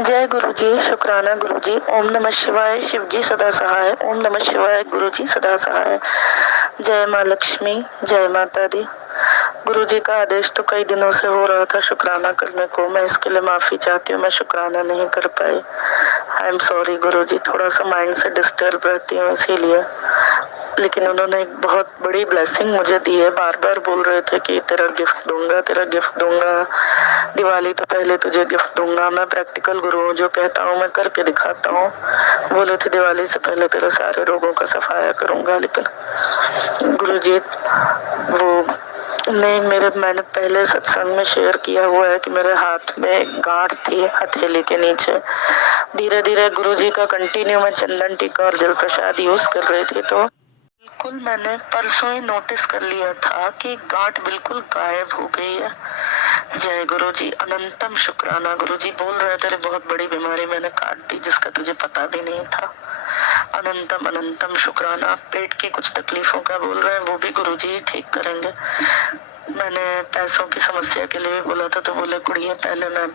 जय गुरु जी, शुक्राना गुरु जी। ओम नमः शिवाय, शिव जी सदा सहाय। ओम नमः शिवाय, गुरु जी सदा सहाय। जय माँ लक्ष्मी, जय माता दी। गुरु जी का आदेश तो कई दिनों से हो रहा था शुक्राना करने को। मैं इसके लिए माफी चाहती हूँ, मैं शुक्राना नहीं कर पाई। आई एम सॉरी गुरु जी, थोड़ा सा माइंड से डिस्टर्ब रहती हूँ इसीलिए। लेकिन उन्होंने एक बहुत बड़ी ब्लेसिंग मुझे दी है। बार बार बोल रहे थे कि तेरा गिफ्ट दूंगा, तेरा गिफ्ट दूंगा, दिवाली तो पहले तुझे गिफ्ट दूंगा। मैं प्रैक्टिकल गुरु हूँ, जो कहता हूँ मैं करके दिखाता हूँ। बोले थे दिवाली से पहले तेरे सारे रोगों का सफाया करूंगा, लेकिन गुरु जी वो नहीं। मैंने पहले सत्संग में शेयर किया हुआ है कि मेरे हाथ में गांठ थी हथेली के नीचे। धीरे धीरे गुरु जी का कंटिन्यू मैं चंदन टीका और जल प्रसाद यूज कर रही थी, तो बिल्कुल मैंने परसों ही नोटिस कर लिया था कि गांठ बिल्कुल गायब हो गई है। जय गुरु जी, अनंतम शुक्राना। गुरु जी बोल रहे थे बहुत बड़ी बीमारी मैंने काट दी जिसका तुझे पता भी नहीं था। अनंतम अनंतम शुक्राना। पेट की कुछ तकलीफों का बोल रहे हैं, वो भी गुरु जी ठीक करेंगे। मैंने पैसों की समस्या के लिए बोला था, तो बोले कुड़िए पहले मैं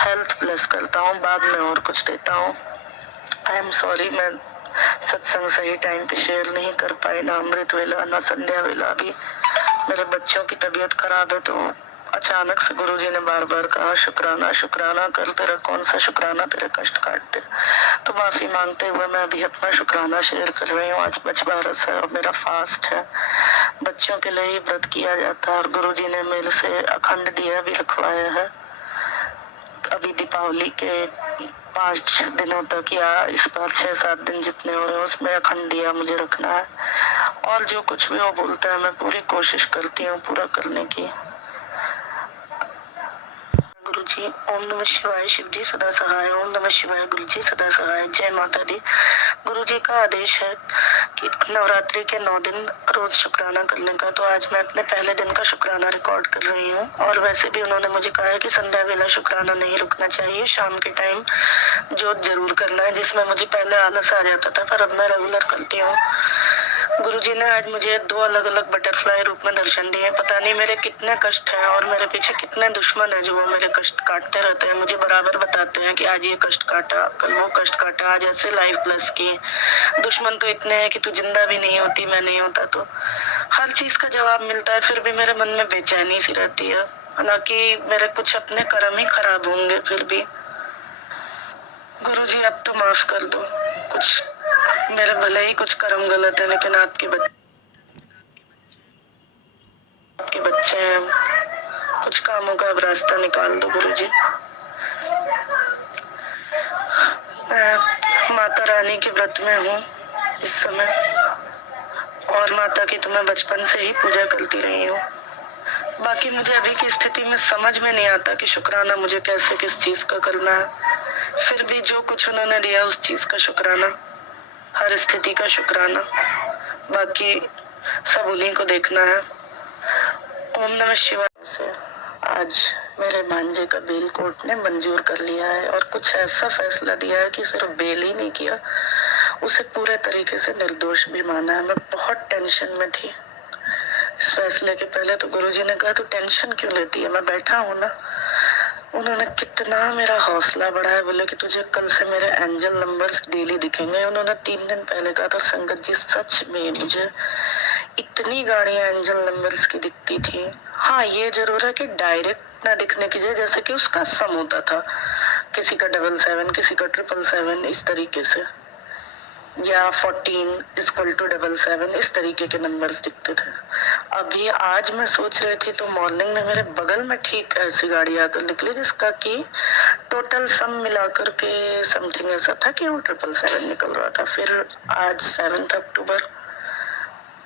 हेल्थ ब्लेस करता हूँ, बाद में और कुछ देता हूँ। आई एम सॉरी, मैं सत्संग सही टाइम पे शेयर नहीं कर पाई, ना अमृत वेला ना संध्या वेला। अभी मेरे बच्चों की तबीयत खराब है, तो अचानक से गुरुजी ने बार बार कहा शुक्राना शुक्राना कर, तेरा कौन सा शुक्राना तेरे कष्ट काटते। तो माफी मांगते हुए मैं अभी अपना शुक्राना शेयर कर रही हूँ। आज बछबारस है और मेरा फास्ट है। बच्चों के लिए ही व्रत किया जाता है और गुरुजी ने मेरे से अखंड दिया भी रखवाया है। अभी दीपावली के 5 दिनों तक या इस बार 6-7 दिन जितने हो रहे हैं उसमें अखंड दिया मुझे रखना है। और जो कुछ भी वो बोलता है मैं पूरी कोशिश करती हूँ पूरा करने की। गुरु जी, ओम नमः शिवाय, शिव जी सदा सहाय। ओम नमः शिवाय, गुरु जी सदा सहाय। जय माता दी। गुरु जी का आदेश है कि नवरात्रि के 9 दिन रोज शुक्राना करने का, तो आज मैं अपने पहले दिन का शुक्राना रिकॉर्ड कर रही हूँ। और वैसे भी उन्होंने मुझे कहा है कि संध्या वेला शुक्राना नहीं रुकना चाहिए, शाम के टाइम जोत जरूर करना है, जिसमें मुझे पहले आलस आ जाता था, पर अब मैं रेगुलर करती हूँ। गुरुजी ने आज मुझे 2 अलग अलग बटरफ्लाई रूप में दर्शन दिए। पता नहीं मेरे कितने कष्ट हैं और मेरे पीछे कितने दुश्मन हैं जो वो मेरे कष्ट काटते रहते हैं। मुझे बराबर बताते हैं कि आज ये कष्ट काटा, कल वो कष्ट काटा, आज ऐसे लाइफ प्लस की। दुश्मन तो इतने हैं कि तू जिंदा भी नहीं होती, मैं नहीं होता तो। हर चीज का जवाब मिलता है, फिर भी मेरे मन में बेचैनी सी रहती है। हालांकि मेरे कुछ अपने कर्म ही खराब होंगे, फिर भी गुरुजी अब तो माफ कर दो। कुछ मेरे भले ही कुछ कर्म गलत है, लेकिन आपके बच्चे हैं, कुछ कामों का अब रास्ता निकाल दो गुरुजी। मैं माता रानी के व्रत में हूँ इस समय, और माता की तो मैं बचपन से ही पूजा करती रही हूँ। बाकी मुझे अभी की स्थिति में समझ में नहीं आता कि शुक्राना मुझे कैसे किस चीज का करना है। फिर भी जो कुछ उन्होंने दिया उस चीज का शुक्राना, हर स्थिति का शुक्राना। बाकी सब उन्हीं को देखना है। ओम नमः शिवाय से आज मेरे भांजे का बेल कोर्ट ने मंजूर कर लिया है, और कुछ ऐसा फैसला दिया है कि सिर्फ बेल ही नहीं किया, उसे पूरे तरीके से निर्दोष भी माना है। मैं बहुत टेंशन में थी इस फैसले के पहले, तो गुरुजी ने कहा तू टेंशन क्यों लेती है, मैं बैठा हूँ ना। उन्होंने कितना मेरा हौसला बढ़ाया, बोले कि तुझे कल से मेरे एंजल नंबर्स डेली दिखेंगे। उन्होंने 3 दिन पहले कहा था। संगत जी सच में मुझे इतनी गाड़ियां एंजल नंबर्स की दिखती थी। हाँ ये जरूर है कि डायरेक्ट ना दिखने की जैसे कि उसका सम होता था, किसी का 777, किसी का 777, इस तरीके से, या 14=777, इस तरीके के नंबर्स दिखते थे। अभी आज मैं सोच रही थी तो मॉर्निंग में मेरे बगल में ठीक ऐसी गाड़ी आकर निकली जिसका कि टोटल सम मिलाकर के समथिंग ऐसा था कि वो 777 निकल रहा था। फिर आज 7 अक्टूबर,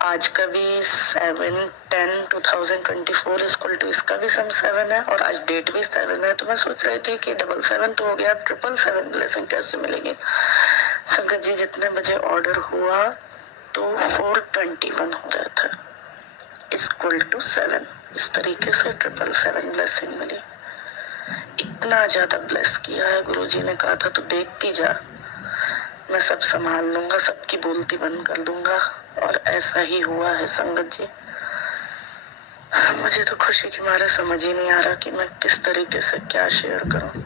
आज का भी 7/10/2024 इक्वल टू इसका भी सम 7 है, और आज डेट भी 7 है। तो मैं सोच रही थी कि 777 तो हो गया, 777 ब्लेसिंग कैसे मिलेगी। संगत जी जितने बजे ऑर्डर हुआ तो 421 हो रहा था, इक्वल टू 7। इस तरीके से 777 ब्लेसिंग मिली। इतना ज्यादा ब्लेस किया है गुरुजी ने, कहा था तू देखती जा, मैं सब संभाल लूंगा, सबकी बोलती बंद कर दूंगा, और ऐसा ही हुआ है संगत जी। मुझे तो खुशी के मारे समझ ही नहीं आ रहा कि मैं किस तरीके से क्या शेयर करूं।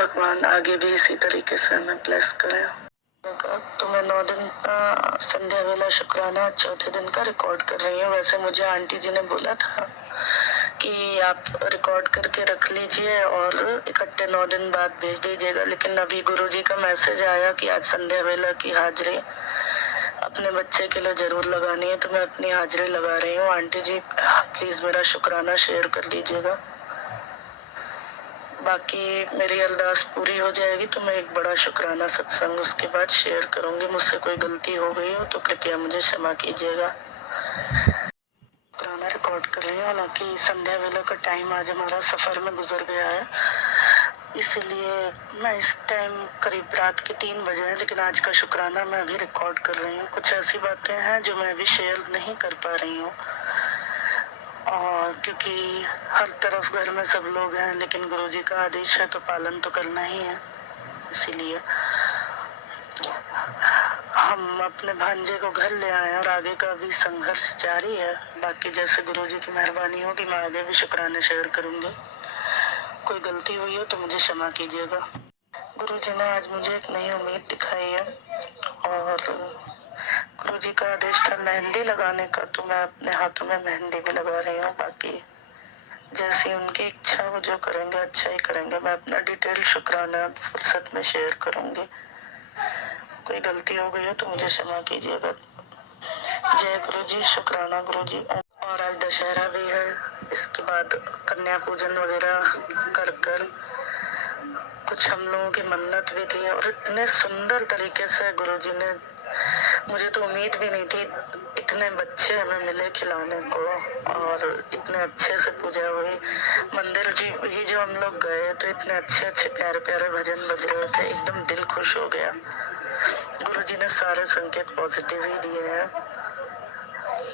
भगवान आगे भी इसी तरीके से हमें ब्लेस करें। तो मैं 9 दिन का संध्या वेला शुक्राना चौथे दिन का रिकॉर्ड कर रही हूँ। वैसे मुझे आंटी जी ने बोला था कि आप रिकॉर्ड करके रख लीजिए और इकट्ठे 9 दिन बाद भेज दीजिएगा, लेकिन अभी गुरुजी का मैसेज आया कि आज संध्या वेला की हाजिरी अपने बच्चे के लिए जरूर लगानी है, तो मैं अपनी हाजिरी लगा रही हूँ। आंटी जी प्लीज मेरा शुक्राना शेयर कर दीजिएगा। बाकी मेरी अरदास पूरी हो जाएगी तो मैं एक बड़ा शुक्राना सत्संग उसके बाद शेयर करूंगी। मुझसे कोई गलती हो गई हो तो कृपया मुझे क्षमा कीजिएगा। शुक्राना रिकॉर्ड कर रही हूँ। हालांकि संध्या वेला का टाइम आज हमारा सफर में गुजर गया है, इसलिए मैं इस टाइम करीब रात के 3 बजे है, लेकिन आज का शुक्राना मैं अभी रिकॉर्ड कर रही हूँ। कुछ ऐसी बातें हैं जो मैं अभी शेयर नहीं कर पा रही हूँ, और क्योंकि हर तरफ घर में सब लोग हैं, लेकिन गुरुजी का आदेश है तो पालन तो करना ही है। इसीलिए हम अपने भांजे को घर ले आए और आगे का भी संघर्ष जारी है। बाकी जैसे गुरुजी की मेहरबानी होगी मैं आगे भी शुक्राने शेयर करूंगी। कोई गलती हुई हो तो मुझे क्षमा कीजिएगा। गुरुजी ने आज मुझे एक नई उम्मीद दिखाई है, और गुरुजी का आदेश था मेहंदी लगाने का, तो मैं अपने हाथों में मेहंदी भी लगा रही हूँ। बाकी जैसी उनकी इच्छा वो जो करेंगे अच्छा ही करेंगे। मैं अपना डिटेल शुक्राना फुर्सत में शेयर करूंगी। कोई गलती हो गई हो तो मुझे क्षमा कीजिएगा। जय गुरु जी, शुक्राना गुरु जी। और आज दशहरा भी है, इसके बाद कन्या पूजन वगैरह कर कुछ हम लोगों की मन्नत भी थी, और इतने सुंदर तरीके से गुरुजी ने, मुझे तो उम्मीद भी नहीं थी, इतने बच्चे हमें मिले खिलाने को और इतने अच्छे से पूजा हुई। मंदिर जी ही जो हम लोग गए तो इतने अच्छे अच्छे प्यारे प्यारे भजन बज रहे थे, एकदम दिल खुश हो गया। गुरुजी ने सारे संकेत पॉजिटिव ही दिए हैं।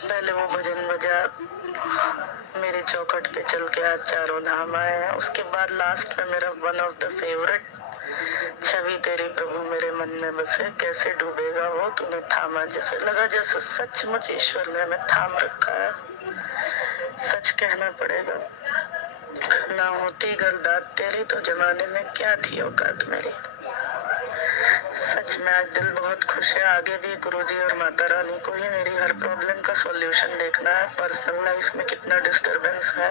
पहले वो भजन बजा, मेरे चौखट पे चल के आज चारों धाम आए। उसके बाद लास्ट में मेरा वन ऑफ द फेवरेट, छवि तेरी प्रभु मेरे मन में बसे, कैसे डूबेगा वो तूने थामा जैसे। लगा जैसे सचमुच ईश्वर ने हमें थाम रखा है। सच कहना पड़ेगा, ना होती गर्दात तेरी तो जमाने में क्या थी औकात मेरी। सच में आज दिल बहुत खुश है। आगे भी गुरुजी और माता रानी को ही मेरी हर प्रॉब्लम का सॉल्यूशन देखना है। पर्सनल लाइफ में कितना डिस्टरबेंस है,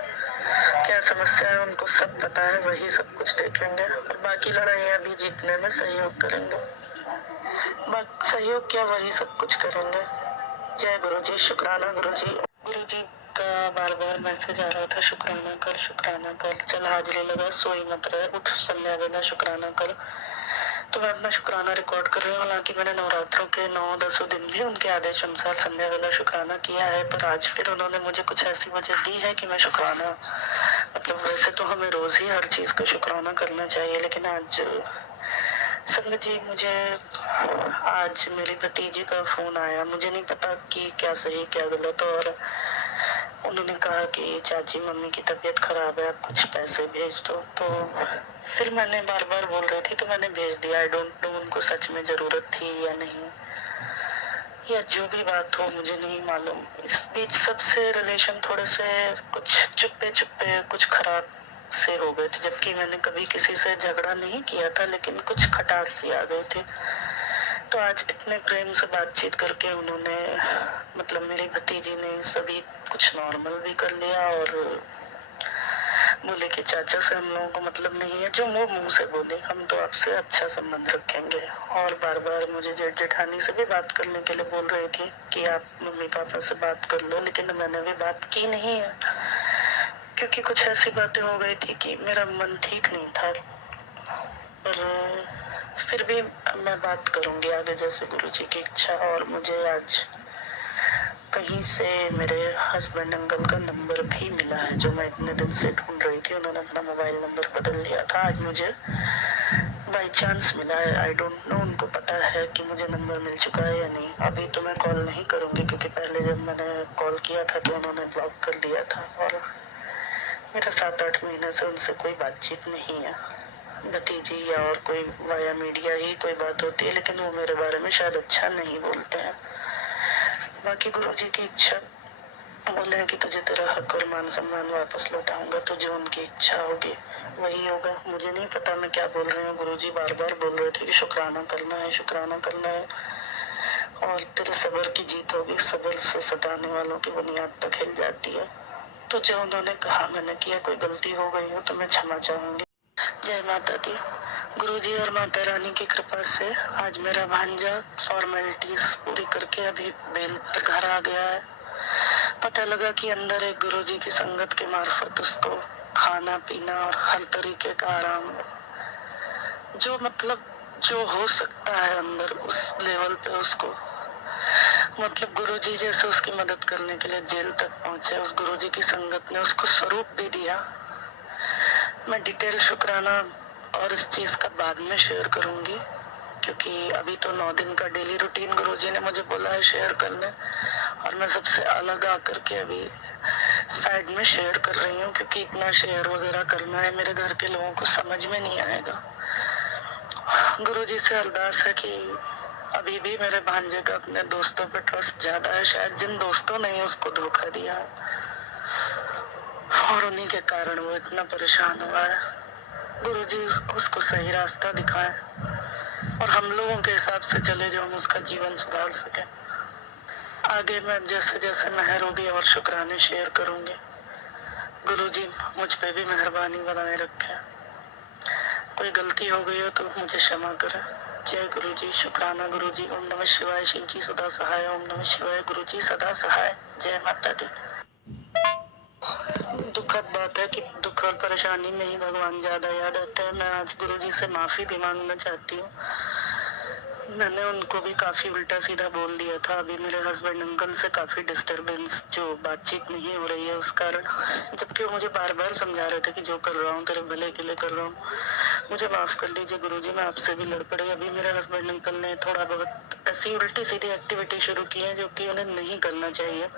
क्या समस्या है, उनको सब पता है, वही सब कुछ देखेंगे। और बाकी लड़ाइयाँ भी जीतने में सहयोग करेंगे। सहयोग क्या, वही सब कुछ करेंगे। जय गुरु जी, शुक्राना गुरु जी। गुरु जी का बार बार मैसेज आ रहा था, शुक्राना कर, चल हाजिरी लगा, सोई मत रहे, उठ संध्या वेला शुक्राना कर। तो मैं अपना शुक्राना रिकॉर्ड कर रही हूँ। हालांकि मैंने नवरात्रों के 9-10 दिन भी उनके आदेश अनुसार संध्या वेला शुक्राना किया है, पर आज फिर उन्होंने मुझे कुछ ऐसी वजह दी है कि मैं शुक्राना, मतलब वैसे तो हमें रोज ही हर चीज का शुक्राना करना चाहिए, लेकिन आज संगत जी मुझे आज मेरी भतीजी का फोन आया, मुझे नहीं पता कि क्या सही क्या गलत, और उन्होंने कहा कि चाची मम्मी की तबीयत खराब है, आप कुछ पैसे भेज दो। तो फिर मैंने बार बार बोल रही थी तो मैंने भेज दिया। आई डोंट नो उनको सच में जरूरत थी या नहीं, या जो भी बात हो मुझे नहीं मालूम। इस बीच सबसे रिलेशन थोड़े से कुछ चुप्पे चुप्पे कुछ खराब से हो गए थे, जबकि मैंने कभी किसी से झगड़ा नहीं किया था, लेकिन कुछ खटास सी आ गए थे। तो आज इतने प्रेम से बातचीत करके उन्होंने, मतलब मेरी भतीजी ने सभी कुछ नॉर्मल भी कर लिया, और बोले कि चाचा से हम लोगों को मतलब नहीं है, जो मुंह से बोले, हम तो आपसे अच्छा संबंध रखेंगे। और बार बार मुझे जेठ जेठानी से भी बात करने के लिए बोल रही थी कि आप मम्मी पापा से बात कर लो, लेकिन मैंने भी बात की नहीं है, क्योंकि कुछ ऐसी बातें हो गई थी कि मेरा मन ठीक नहीं था। पर फिर भी मैं बात करूंगी आगे, जैसे गुरुजी की इच्छा। और मुझे आज कहीं से मेरे हस्बैंड अंकल का नंबर भी मिला है, जो मैं इतने दिन से ढूंढ रही थी। उन्होंने अपना मोबाइल नंबर बदल लिया था, आज मुझे बाई चांस मिला है। आई डोंट नो उनको पता है कि मुझे नंबर मिल चुका है या नहीं। अभी तो मैं कॉल नहीं करूंगी, क्योंकि पहले जब मैंने कॉल किया था तो उन्होंने ब्लॉक कर दिया था, और मेरा 7-8 महीने से उनसे कोई बातचीत नहीं है। भतीजी या और कोई वाया मीडिया ही कोई बात होती है, लेकिन वो मेरे बारे में शायद अच्छा नहीं बोलते हैं। बाकी गुरुजी की इच्छा, बोले हैं कि तुझे तेरा हक और मान सम्मान वापस लौटाऊंगा, तो जो उनकी इच्छा होगी वही होगा। मुझे नहीं पता मैं क्या बोल रही हूँ। गुरुजी बार बार बोल रहे थे कि शुक्राना करना है, शुक्राना करना है, और तेरे सब्र की जीत होगी। सब्र से सताने वालों की बुनियाद तक हिल जाती है। तो जो उन्होंने कहा मैंने किया, कोई गलती हो गई हो तो मैं क्षमा चाहूंगी। जय माता दी। गुरुजी और माता रानी की कृपा से आज मेरा भांजा फॉर्मेलिटीज पूरी करके अभी बेल पर घर आ गया है। पता लगा कि अंदर एक गुरुजी की संगत के मार्फत उसको खाना पीना और हर तरीके का आराम, जो मतलब जो हो सकता है अंदर उस लेवल पे उसको, मतलब गुरुजी जैसे उसकी मदद करने के लिए जेल तक पहुंचे। उस गुरुजी की संगत ने उसको स्वरूप भी दिया। मैं डिटेल शुक्राना और इस चीज का बाद में शेयर करूंगी, क्योंकि अभी तो 9 दिन का डेली रूटीन गुरुजी ने मुझे बोला है शेयर करने, और मैं सबसे अलग आकर के अभी साइड में शेयर कर रही हूँ, क्योंकि इतना शेयर वगैरह करना है मेरे घर के लोगों को समझ में नहीं आएगा। गुरुजी से अरदास है कि अभी भी मेरे भांजे का अपने दोस्तों पे ट्रस्ट ज्यादा है, शायद जिन दोस्तों ने उसको धोखा दिया है, और उन्हीं के कारण वो इतना परेशान हुआ है। गुरुजी उसको सही रास्ता दिखाए और हम लोगों के हिसाब से चले जो हम उसका जीवन सुधार सके। आगे मैं जैसे जैसे मेहर होगी और शुक्राने शेयर करूंगी। गुरुजी मुझ पे भी मेहरबानी बनाए रखे। कोई गलती हो गई हो तो मुझे क्षमा करें। जय गुरुजी। शुक्राना गुरुजी। ओम नमः शिवाय। शिव जी सदा सहाय। ओम नमः शिवाय। गुरुजी सदा सहाय। जय माता दी। दुखद बात है कि दुख और परेशानी में ही भगवान ज्यादा याद आते हैं। मैं आज गुरुजी से माफी भी मांगना चाहती हूँ। मैंने उनको भी काफी उल्टा सीधा बोल दिया था। अभी मेरे हस्बैंड अंकल से काफी डिस्टरबेंस, जो बातचीत नहीं हो रही है उस कारण, जबकि वो मुझे बार बार समझा रहे थे कि जो कर रहा हूँ तेरे भले के लिए कर रहा हूँ, मुझे माफ कर दीजिए गुरुजी, मैं आपसे भी लड़ पड़ी। अभी मेरे हस्बैंड अंकल ने थोड़ा बहुत ऐसी उल्टी सीधी एक्टिविटी शुरू की है जो कि उन्हें नहीं करना चाहिए।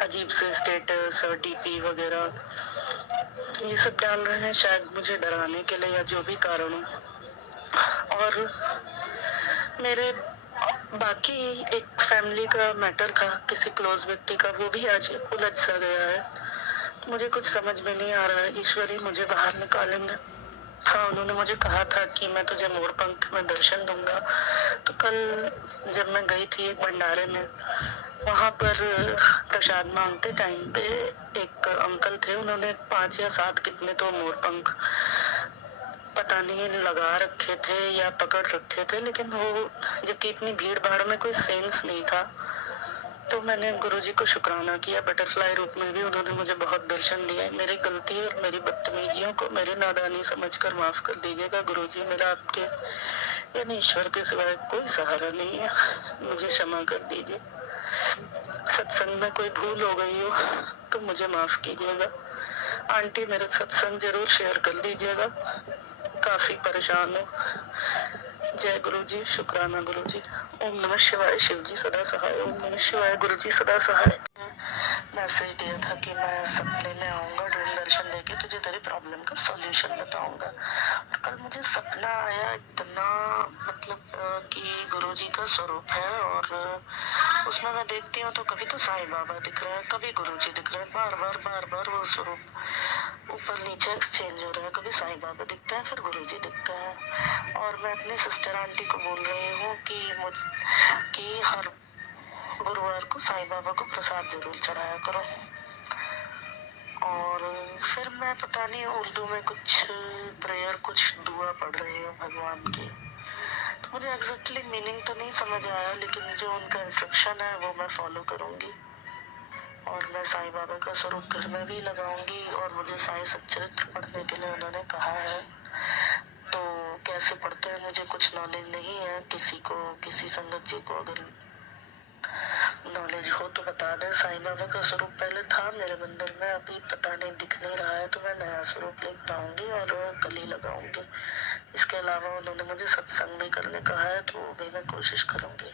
अजीब से स्टेटस और डीपी वगैरह ये सब डाल रहे हैं, शायद मुझे डराने के लिए या जो भी कारण हो। और मेरे बाकी एक फैमिली का मैटर था, किसी क्लोज व्यक्ति का, वो भी आज उलझ सा गया है। मुझे कुछ समझ में नहीं आ रहा है। ईश्वर ही मुझे बाहर निकालेंगे। हाँ, उन्होंने मुझे कहा था कि मैं तुझे मोरपंख में दर्शन दूंगा। तो कल जब मैं गई थी एक भंडारे में, वहां पर प्रसाद मांगते टाइम पे एक अंकल थे, उन्होंने 5 या 7 कितने तो मोरपंख पता नहीं लगा रखे थे या पकड़ रखे थे, लेकिन वो जबकि इतनी भीड़ भाड़ में कोई सेंस नहीं था। तो मैंने गुरुजी को शुक्राना किया, बटरफ्लाई रूप में भी उन्होंने मुझे बहुत दर्शन दिए। मेरी गलती और मेरी बदतमीजियों को मेरी नादानी समझकर माफ कर दीजिएगा गुरुजी। मेरा आपके यानी ईश्वर के सिवाय कोई सहारा नहीं है, मुझे क्षमा कर दीजिए। सत्संग में कोई भूल हो गई हो तो मुझे माफ कीजिएगा। आंटी मेरे सत्संग जरूर शेयर कर दीजिएगा, काफी परेशान हूँ। जय गुरुजी। शुक्राना गुरुजी। ओम नमः शिवाय। शिव जी सदा सहाय। ओम नमः शिवाय। गुरुजी सदा सहाय। मैसेज दिया था कि मैं सपने में आऊंगा, ड्रीम दर्शन देके तुझे तेरी प्रॉब्लम का सॉल्यूशन बताऊंगा। और कल मुझे सपना आया इतना, मतलब कि गुरुजी का स्वरूप है, और उसमें मैं देखती हूँ तो कभी तो साईं बाबा दिख रहा है, कभी गुरुजी दिख रहा है, बार बार वो स्वरूप ऊपर नीचे एक्सचेंज हो रहा है। कभी साईं बाबा दिखता है, फिर गुरुजी दिखता है। और मैं अपनी सिस्टर आंटी को बोल रही हूँ कि हर गुरुवार को साईं बाबा को प्रसाद जरूर चढ़ाया करो। और फिर मैं पता नहीं उर्दू में कुछ प्रेयर, कुछ दुआ पढ़ रही हूँ भगवान की। तो मुझे एग्जैक्टली मीनिंग तो नहीं समझ आया, लेकिन जो उनका इंस्ट्रक्शन है वो मैं फॉलो करूंगी। और मैं साईं बाबा का स्वरूप घर में भी लगाऊंगी। और मुझे साईं सच्चरित्र पढ़ने के लिए उन्होंने कहा है, तो कैसे पढ़ते हैं मुझे कुछ नॉलेज नहीं है। किसी संगत जी को अगर नॉलेज हो तो बता दें। साईं बाबा का स्वरूप पहले था मेरे मंदिर में, अभी पता नहीं दिख नहीं रहा है, तो मैं नया स्वरूप लेकर पाऊंगी और कल ही लगाऊंगी। इसके अलावा उन्होंने मुझे सत्संग भी करने कहा है, तो भी मैं कोशिश करूंगी।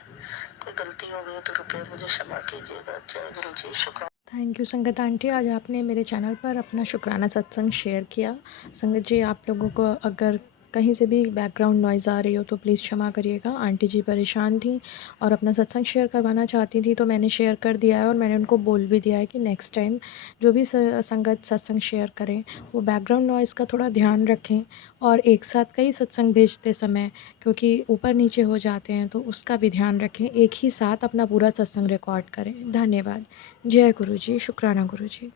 कोई गलती हो गई तो रुपये मुझे क्षमा कीजिएगा। जय गुरु जी। शुक्राना। थैंक यू संगत आंटी, आज आपने मेरे चैनल पर अपना शुक्राना सत्संग शेयर किया। संगत जी, आप लोगों को अगर कहीं से भी बैकग्राउंड नॉइज़ आ रही हो तो प्लीज़ क्षमा करिएगा। आंटी जी परेशान थीं और अपना सत्संग शेयर करवाना चाहती थी, तो मैंने शेयर कर दिया है और मैंने उनको बोल भी दिया है कि नेक्स्ट टाइम जो भी संगत सत्संग शेयर करें वो बैकग्राउंड नॉइज़ का थोड़ा ध्यान रखें, और एक साथ कई सत्संग भेजते समय क्योंकि ऊपर नीचे हो जाते हैं तो उसका भी ध्यान रखें। एक ही साथ अपना पूरा सत्संग रिकॉर्ड करें। धन्यवाद। जय गुरु जी। शुक्राना गुरु जी।